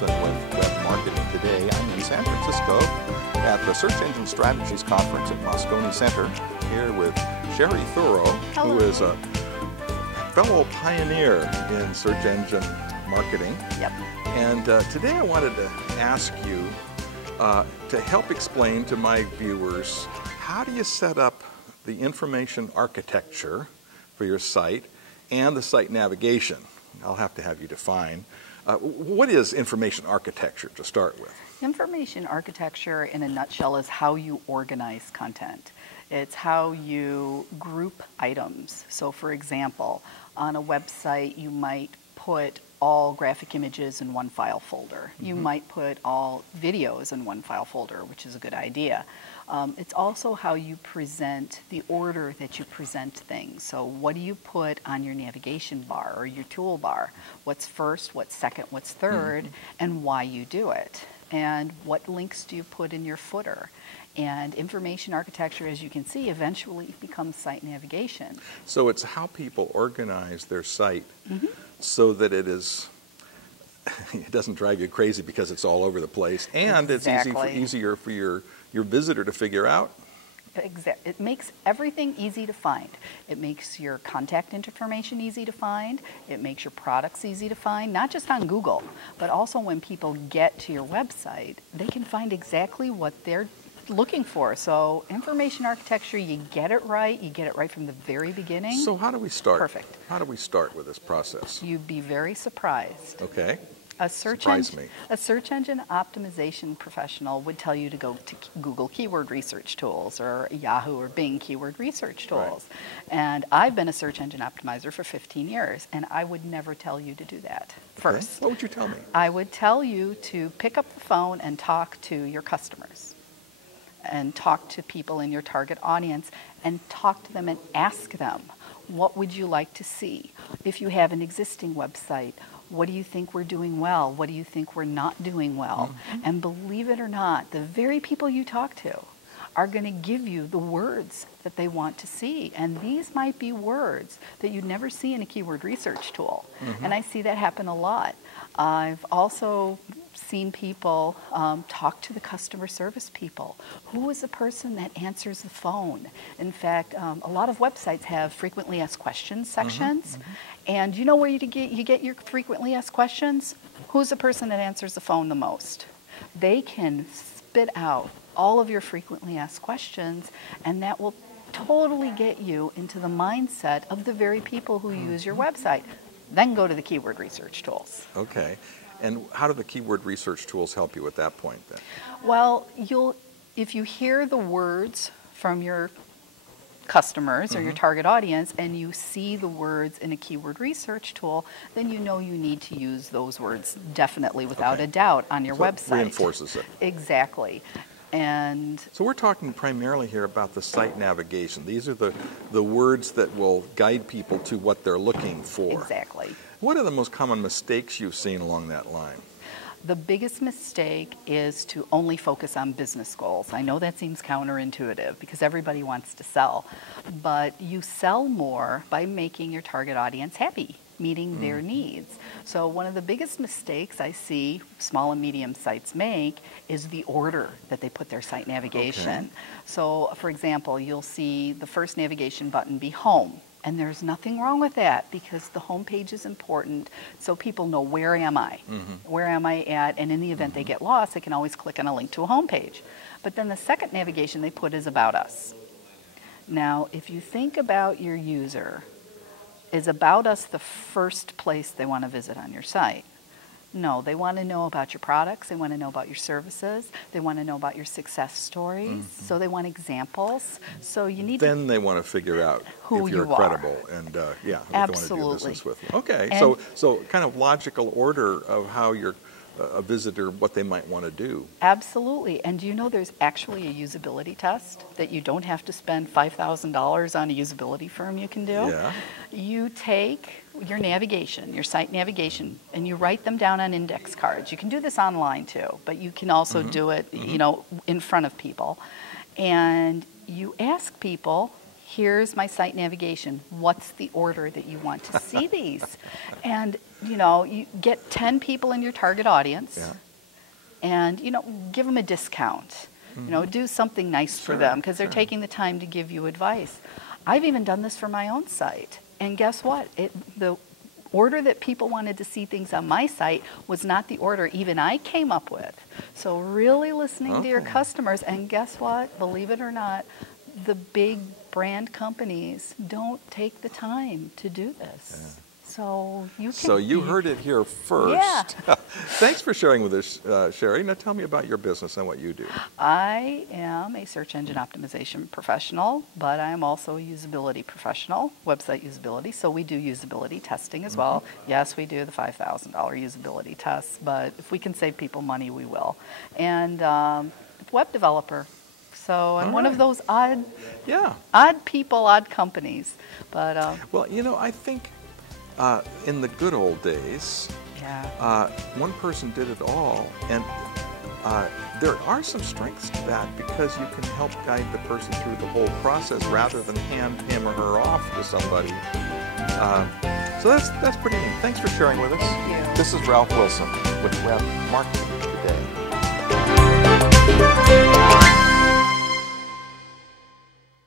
Wilson with Web Marketing Today. I'm in San Francisco at the Search Engine Strategies Conference at Moscone Center, here with Shari Thurow, who is a fellow pioneer in search engine marketing. Yep. And today I wanted to ask you to help explain to my viewers, how do you set up the information architecture for your site and the site navigation? I'll have to have you define. What is information architecture to start with? Information architecture in a nutshell is how you organize content. It's how you group items. So for example, on a website you might put all graphic images in one file folder. You might put all videos in one file folder, which is a good idea. It's also how you present, the order that you present things. So what do you put on your navigation bar or your toolbar? What's first, what's second, what's third, and why you do it. And what links do you put in your footer? And information architecture, as you can see, eventually becomes site navigation. So it's how people organize their site so that it doesn't drive you crazy because it's all over the place, and it's easier for your visitor to figure out. It makes everything easy to find. It makes your contact information easy to find. It makes your products easy to find, not just on Google, but also when people get to your website, they can find exactly what they're looking for. So information architecture, you get it right from the very beginning. So how do we start? Perfect. How do we start with this process? You'd be very surprised. Okay. Surprise me. A search engine optimization professional would tell you to go to Google Keyword Research Tools or Yahoo or Bing Keyword Research Tools. Right. And I've been a search engine optimizer for 15 years, and I would never tell you to do that first. Okay. What would you tell me? I would tell you to pick up the phone and talk to your customers and talk to people in your target audience and talk to them and ask them, what would you like to see? If you have an existing website, what do you think we're doing well? What do you think we're not doing well? And believe it or not, the very people you talk to are going to give you the words that they want to see. And these might be words that you'd never see in a keyword research tool. And I see that happen a lot. I've also seen people talk to the customer service people. Who is the person that answers the phone? In fact, a lot of websites have frequently asked questions sections. And you know where you get your frequently asked questions? Who's the person that answers the phone the most? They can spit out all of your frequently asked questions, and that will totally get you into the mindset of the very people who use your website. Then go to the keyword research tools. Okay. And how do the keyword research tools help you at that point then? Well, if you hear the words from your customers or your target audience and you see the words in a keyword research tool, then you know you need to use those words definitely without a doubt on your website. It reinforces it. Exactly. And so we're talking primarily here about the site navigation. These are the words that will guide people to what they're looking for. Exactly. What are the most common mistakes you've seen along that line? The biggest mistake is to only focus on business goals. I know that seems counterintuitive because everybody wants to sell, but you sell more by making your target audience happy, meeting their needs. So one of the biggest mistakes I see small and medium sites make is the order that they put their site navigation. So for example, you'll see the first navigation button be home. And there's nothing wrong with that because the home page is important so people know where am I? Where am I at? And in the event they get lost, they can always click on a link to a home page. But then the second navigation they put is about us. Now, if you think about your user, is about us the first place they want to visit on your site? No, they want to know about your products, they want to know about your services, they want to know about your success stories, so they want examples. So you need then they want to figure out who if you're you credible and if they want to do business with you. Okay, and so kind of logical order of how you're a visitor, what they might want to do. Absolutely. And do you know there's actually a usability test that you don't have to spend $5,000 on a usability firm you can do? Yeah. You take your navigation, your site navigation, and you write them down on index cards. You can do this online too, but you can also do it, you know, in front of people. And you ask people, here's my site navigation. What's the order that you want to see these? And, you know, you get 10 people in your target audience, and, you know, give them a discount. You know, do something nice for them because they're taking the time to give you advice. I've even done this for my own site. And guess what? The order that people wanted to see things on my site was not the order even I came up with. So really listening to your customers. And guess what? Believe it or not, the big brand companies don't take the time to do this. So you can. So you heard it here first. Yeah. Thanks for sharing with us, Shari. Now tell me about your business and what you do. I am a search engine optimization professional, but I am also a usability professional, website usability. So we do usability testing as well. Yes, we do the $5,000 usability tests, but if we can save people money, we will. And web developer. So I'm one of those odd people, odd companies. But well, you know, I think in the good old days, one person did it all, and there are some strengths to that because you can help guide the person through the whole process rather than hand him or her off to somebody. So that's pretty neat. Thanks for sharing with us. Thank you. This is Ralph Wilson with Web Marketing Today.